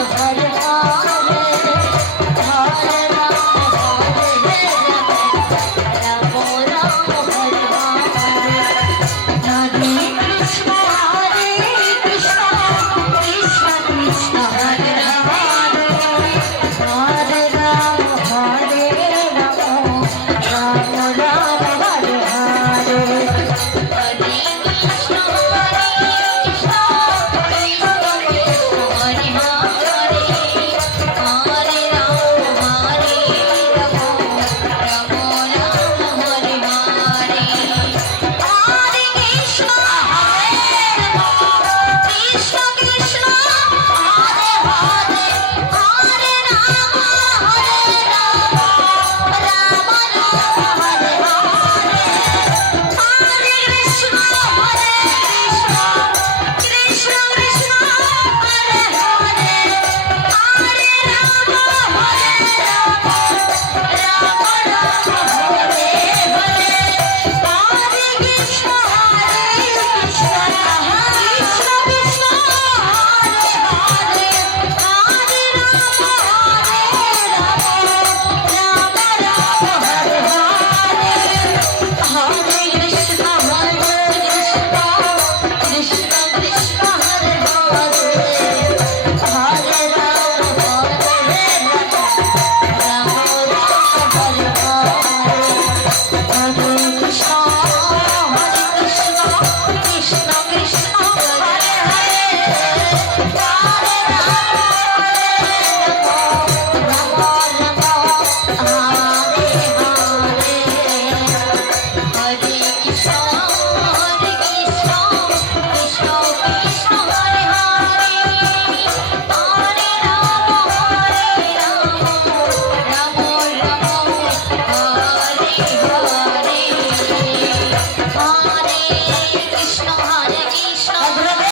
Bye.